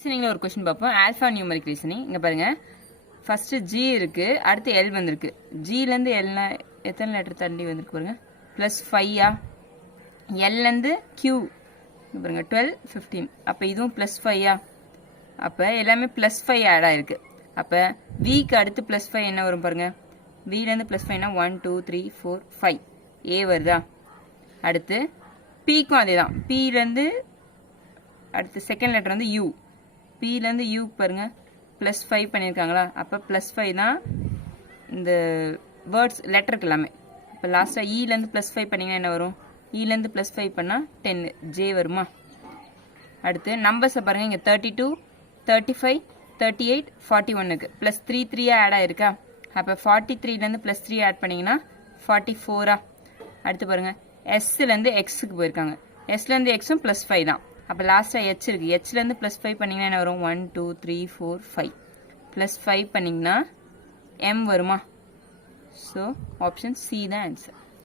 ரீசனிங்கில் ஒரு கொஸ்டின் பார்ப்போம். Alpha numeric reasoning. இங்கே பாருங்கள், ஃபஸ்ட்டு ஜி இருக்குது, அடுத்து எல் வந்திருக்கு. ஜிலேருந்து எல்னா எத்தனை லெட்டர் தள்ளி வந்திருக்கு பாருங்கள், +5ஆ. எல்லேருந்து கியூ இங்கே பாருங்கள் 12, 15. அப்போ இதுவும் +5ஆ. அப்போ எல்லாமே +5 ஆட் ஆகிருக்கு. அப்போ விக்கு அடுத்து +5 என்ன வரும் பாருங்கள், விலேருந்து +5னா 1 2 3 4 5 ஏ வருதா. அடுத்து பிக்கும் அதே தான். பிலேருந்து அடுத்து செகண்ட் லெட்டர் வந்து யூ. பிலேருந்து யூ பாருங்கள் +5 பண்ணியிருக்காங்களா. அப்போ +5 தான் இந்த வேர்ட்ஸ் லெட்டருக்கு எல்லாமே. இப்போ லாஸ்ட்டாக இலேருந்து +5 பண்ணிங்கன்னா என்ன வரும், இலேருந்து +5 பண்ணால் 10 ஜே வருமா. அடுத்து நம்பர்ஸை பாருங்கள், இங்கே 32 35 38 41க்கு +3 3 ஆட் ஆகிருக்கா. அப்போ 43லேருந்து +3 ஆட் பண்ணிங்கன்னா 44ஆ. அடுத்து பாருங்கள், எஸ்லேருந்து எக்ஸுக்கு போயிருக்காங்க. எஸ்லேருந்து எக்ஸும் +5 தான். அப்போ லாஸ்ட்டாக ஹெச் இருக்குது. ஹெச்லேருந்து +5 பண்ணிங்கன்னா என்ன வரும், 1 2 3 4 5 +5 பண்ணிங்கன்னா எம் வருமா. ஸோ ஆப்ஷன் சி தான் ஆன்சர்.